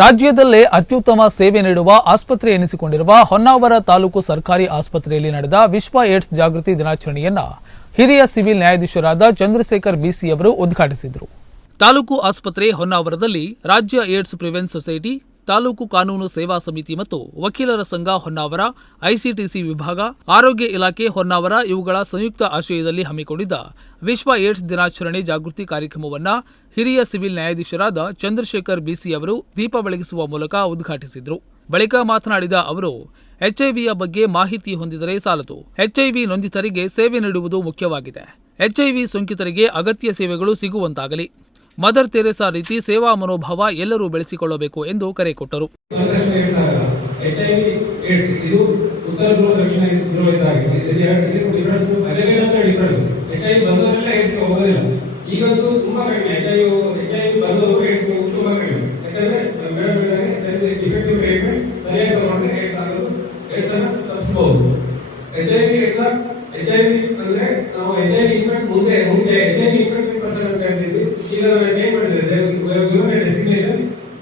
ರಾಜ್ಯದಲ್ಲೇ ಅತ್ಯುತ್ತಮ ಸೇವೆ ನೀಡುವ ಆಸ್ಪತ್ರೆ ಎನಿಸಿಕೊಂಡಿರುವ ಹೊನ್ನಾವರ ತಾಲೂಕು ಸರ್ಕಾರಿ ಆಸ್ಪತ್ರೆಯಲ್ಲಿ ನಡೆದ ವಿಶ್ವ ಏಡ್ಸ್ ಜಾಗೃತಿ ದಿನಾಚರಣೆಯನ್ನು ಹಿರಿಯ ಸಿವಿಲ್ ನ್ಯಾಯಾಧೀಶರಾದ ಚಂದ್ರಶೇಖರ್ ಬಿಸಿ ಅವರು ಉದ್ಘಾಟಿಸಿದರು. ತಾಲೂಕು ಆಸ್ಪತ್ರೆ ಹೊನ್ನಾವರದಲ್ಲಿ ರಾಜ್ಯ ಏಡ್ಸ್ ಪ್ರಿವೆನ್ಸ್ ಸೊಸೈಟಿ, ತಾಲೂಕು ಕಾನೂನು ಸೇವಾ ಸಮಿತಿ ಮತ್ತು ವಕೀಲರ ಸಂಘ ಹೊನ್ನಾವರ, ಐಸಿಟಿಸಿ ವಿಭಾಗ, ಆರೋಗ್ಯ ಇಲಾಖೆ ಹೊನ್ನಾವರ ಇವುಗಳ ಸಂಯುಕ್ತ ಆಶ್ರಯದಲ್ಲಿ ಹಮ್ಮಿಕೊಂಡಿದ್ದ ವಿಶ್ವ ಏಡ್ಸ್ ದಿನಾಚರಣೆ ಜಾಗೃತಿ ಕಾರ್ಯಕ್ರಮವನ್ನು ಹಿರಿಯ ಸಿವಿಲ್ ನ್ಯಾಯಾಧೀಶರಾದ ಚಂದ್ರಶೇಖರ್ ಬಿಸಿ ಅವರು ದೀಪ ಬೆಳಗಿಸುವ ಮೂಲಕ ಉದ್ಘಾಟಿಸಿದರು. ಬಳಿಕ ಮಾತನಾಡಿದ ಅವರು, ಎಚ್ಐವಿಯ ಬಗ್ಗೆ ಮಾಹಿತಿ ಹೊಂದಿದರೆ ಸಾಲದು. ಎಚ್ಐವಿ ನೊಂದಿತರಿಗೆ ಸೇವೆ ನೀಡುವುದು ಮುಖ್ಯವಾಗಿದೆ. ಎಚ್ಐವಿ ಸೋಂಕಿತರಿಗೆ ಅಗತ್ಯ ಸೇವೆಗಳು ಸಿಗುವಂತಾಗಲಿ. ಮದರ್ ತೆರೇಸಾ ರೀತಿ ಸೇವಾ ಮನೋಭಾವ ಎಲ್ಲರೂ ಬೆಳೆಸಿಕೊಳ್ಳಬೇಕು ಎಂದು ಕರೆ ಕೊಟ್ಟರು.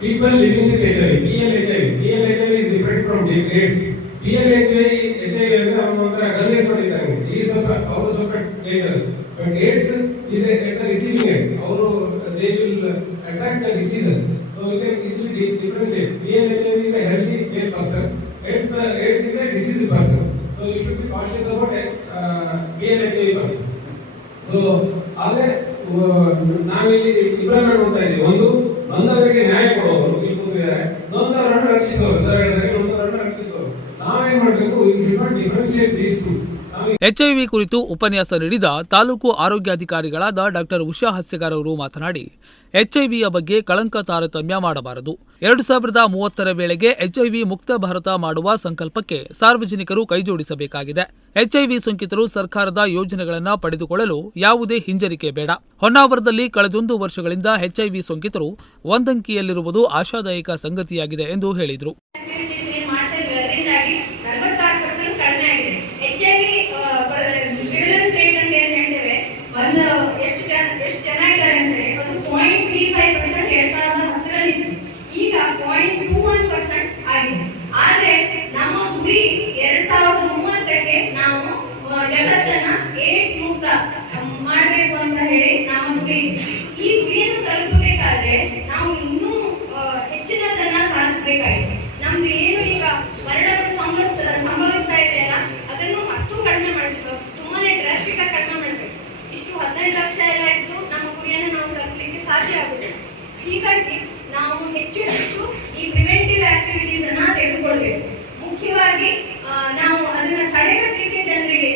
People living with HIV, PLHIV is different from AIDS. PLHIV ಅಂದ್ರೆ ಅವರು ಒಂಥರ ಗನ್ ಇಟ್ಕೊಂಡಿದ್ದಾರೆ. ಈ ಸ್ವಲ್ಪ ಅವರು ಸ್ವಲ್ಪ dangerous. But AIDS is at the receiving end. ಅವರು they will attract the diseases. So you can easily differentiate. PLHIV is a healthy male person. AIDS is a diseased person. So you should be cautious about PLHIV person. So ಆದ್ರೆ ನಾವಿಲ್ಲಿ ಇಬ್ಬರನ್ನ ನೋಡ್ತಾ ಇದ್ದೀವಿ. ಒಂದು ನೊಂದವರಿಗೆ ನ್ಯಾಯ ಕೊಡುವವರು ಇಲ್ಲಿ ಕೂತಿದ್ದಾರೆ, ನೊಂದವರನ್ನು ರಕ್ಷಿಸುವವರು, ಸರಕಾರದಲ್ಲಿ ನೊಂದವರನ್ನು ರಕ್ಷಿಸುವವರು. ನಾವೇನ್ ಮಾಡಬೇಕು? You should not differentiate these two. HIV ಕುರಿತು ಉಪನ್ಯಾಸ ನೀಡಿದ ತಾಲೂಕು ಆರೋಗ್ಯಾಧಿಕಾರಿಗಳಾದ ಡಾ ಉಷಾ ಹಸ್ಯಗಾರ್ ಅವರು ಮಾತನಾಡಿ, ಎಚ್ಐವಿಯ ಬಗ್ಗೆ ಕಳಂಕ ತಾರತಮ್ಯ ಮಾಡಬಾರದು. 2030 ವೇಳೆಗೆ ಎಚ್ಐವಿ ಮುಕ್ತ ಭಾರತ ಮಾಡುವ ಸಂಕಲ್ಪಕ್ಕೆ ಸಾರ್ವಜನಿಕರು ಕೈಜೋಡಿಸಬೇಕಾಗಿದೆ. ಎಚ್ಐವಿ ಸೋಂಕಿತರು ಸರ್ಕಾರದ ಯೋಜನೆಗಳನ್ನು ಪಡೆದುಕೊಳ್ಳಲು ಯಾವುದೇ ಹಿಂಜರಿಕೆ ಬೇಡ. ಹೊನ್ನಾವರದಲ್ಲಿ ಕಳೆದೊಂದು ವರ್ಷಗಳಿಂದ ಎಚ್ಐವಿ ಸೋಂಕಿತರು ಒಂದಂಕಿಯಲ್ಲಿರುವುದು ಆಶಾದಾಯಕ ಸಂಗತಿಯಾಗಿದೆ ಎಂದು ಹೇಳಿದರು. ಮಾಡಬೇಕು ಅಂತ ಹೇಳಿ ನಾವು ಈ ಗುರಿಯನ್ನು ತಲುಪಬೇಕಾದ್ರೆ ನಾವು ಇನ್ನೂ ಹೆಚ್ಚಿನದನ್ನ ಸಾಧಿಸಬೇಕಾಗಿದೆ. ನಮ್ದು ಏನು ಈಗ ಮರಣಗಳು ಸಂಭವಿಸ್ತಾ ಇದೆಯಲ್ಲ, ಅದನ್ನು ಮತ್ತೂ ಕಡಿಮೆ ಮಾಡಬೇಕು. ತುಂಬಾನೇ ಡ್ರಾಸ್ಟಿಕ್ ಆಗಿ ಕಡಿಮೆ ಮಾಡಬೇಕು. ಇಷ್ಟು 15 ಲಕ್ಷ ಎಲ್ಲ ಇದ್ದು ನಮ್ಮ ಗುರಿಯನ್ನು ನಾವು ತಲುಪಲಿಕ್ಕೆ ಸಾಧ್ಯ ಆಗುದಿಲ್ಲ. ಹೀಗಾಗಿ ನಾವು ಹೆಚ್ಚು ಈ ಪ್ರಿವೆಂಟಿವ್ ಆಕ್ಟಿವಿಟೀಸ್ ಅನ್ನ ತೆಗೆದುಕೊಳ್ಬೇಕು. ಮುಖ್ಯವಾಗಿ ನಾವು ಅದನ್ನ ತಡೆಗಟ್ಟಲಿಕ್ಕೆ ಜನರಿಗೆ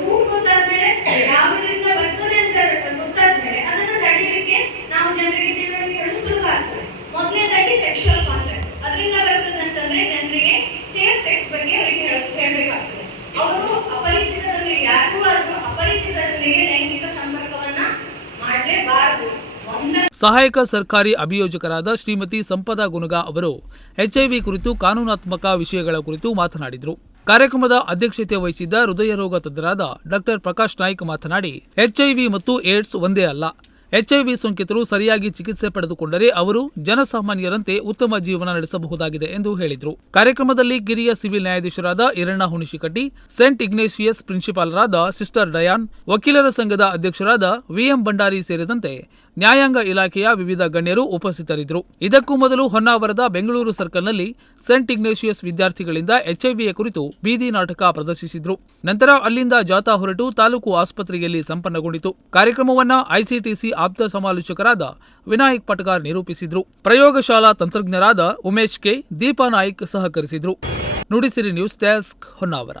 ರೂಟ್ ಗೊತ್ತಾದ್ಮೇಲೆ ಯಾವುದರಿಂದ ಬರ್ತದೆ ಅಂತ ಗೊತ್ತಾದ್ಮೇಲೆ ಅದನ್ನ ತಡೆಯಲಿಕ್ಕೆ ನಾವು ಜನರಿಗೆ ತಿಳುವಳಿಕೆ ಸುಲಭ ಆಗ್ತದೆ. ಮೊದಲನೇದಾಗಿ ಸೆಕ್ಷುವಲ್ ಕಾಂಟ್ಯಾಕ್ಟ್, ಅದರಿಂದ ಬರ್ತದೆ ಅಂತಂದ್ರೆ ಜನರಿಗೆ ಸೇಫ್ ಸೆಕ್ಸ್ ಬಗ್ಗೆ ಅವರಿಗೆ ಹೇಳಬೇಕಾಗ್ತದೆ. ಅವರು ಅಪರಿಚಿತರೊಂದಿಗೆ ಯಾರಿಗೂ ಆದ್ರೂ ಅಪರಿಚಿತರೊಂದಿಗೆ ಲೈಂಗಿಕ ಸಂಪರ್ಕವನ್ನ ಮಾಡಲೇಬಾರದು. ಸಹಾಯಕ ಸರ್ಕಾರಿ ಅಭಿಯೋಜಕರಾದ ಶ್ರೀಮತಿ ಸಂಪದಾ ಗುನಗಾ ಅವರು ಎಚ್ಐವಿ ಕುರಿತು ಕಾನೂನಾತ್ಮಕ ವಿಷಯಗಳ ಕುರಿತು ಮಾತನಾಡಿದರು. ಕಾರ್ಯಕ್ರಮದ ಅಧ್ಯಕ್ಷತೆ ವಹಿಸಿದ್ದ ಹೃದಯ ರೋಗ ತಜ್ಞರಾದ ಡಾ ಪ್ರಕಾಶ್ ನಾಯ್ಕ್ ಮಾತನಾಡಿ, ಎಚ್ಐವಿ ಮತ್ತು ಏಡ್ಸ್ ಒಂದೇ ಅಲ್ಲ. ಎಚ್ಐವಿ ಸೋಂಕಿತರು ಸರಿಯಾಗಿ ಚಿಕಿತ್ಸೆ ಪಡೆದುಕೊಂಡರೆ ಅವರು ಜನಸಾಮಾನ್ಯರಂತೆ ಉತ್ತಮ ಜೀವನ ನಡೆಸಬಹುದಾಗಿದೆ ಎಂದು ಹೇಳಿದರು. ಕಾರ್ಯಕ್ರಮದಲ್ಲಿ ಕಿರಿಯ ಸಿವಿಲ್ ನ್ಯಾಯಾಧೀಶರಾದ ಈರಣ್ಣ ಹುಣಿಶಿಕಟ್ಟಿ, ಸೇಂಟ್ ಇಗ್ನೇಷಿಯಸ್ ಪ್ರಿನ್ಸಿಪಾಲರಾದ ಸಿಸ್ಟರ್ ಡಯಾನ್, ವಕೀಲರ ಸಂಘದ ಅಧ್ಯಕ್ಷರಾದ ವಿಎಂ ಭಂಡಾರಿ ಸೇರಿದಂತೆ ನ್ಯಾಯಾಂಗ ಇಲಾಖೆಯ ವಿವಿಧ ಗಣ್ಯರು ಉಪಸ್ಥಿತರಿದ್ದರು. ಇದಕ್ಕೂ ಮೊದಲು ಹೊನ್ನಾವರದ ಬೆಂಗಳೂರು ಸರ್ಕಲ್ನಲ್ಲಿ ಸೇಂಟ್ ಇಗ್ನೇಷಿಯಸ್ ವಿದ್ಯಾರ್ಥಿಗಳಿಂದ ಎಚ್ಐವಿಯ ಕುರಿತು ಬೀದಿ ನಾಟಕ ಪ್ರದರ್ಶಿಸಿದ್ರು. ನಂತರ ಅಲ್ಲಿಂದ ಜಾಥಾ ಹೊರಟು ತಾಲೂಕು ಆಸ್ಪತ್ರೆಯಲ್ಲಿ ಸಂಪನ್ನಗೊಂಡಿತು. ಕಾರ್ಯಕ್ರಮವನ್ನು ಐಸಿಟಿಸಿ ಆಪ್ತ ಸಮಾಲೋಚಕರಾದ ವಿನಾಯಕ್ ಪಟಗಾರ್ ನಿರೂಪಿಸಿದ್ರು. ಪ್ರಯೋಗಶಾಲಾ ತಂತ್ರಜ್ಞರಾದ ಉಮೇಶ್ ಕೆ, ದೀಪಾ ನಾಯ್ಕ್ ಸಹಕರಿಸಿದ್ರು. Nudisiri news desk, Honnavar.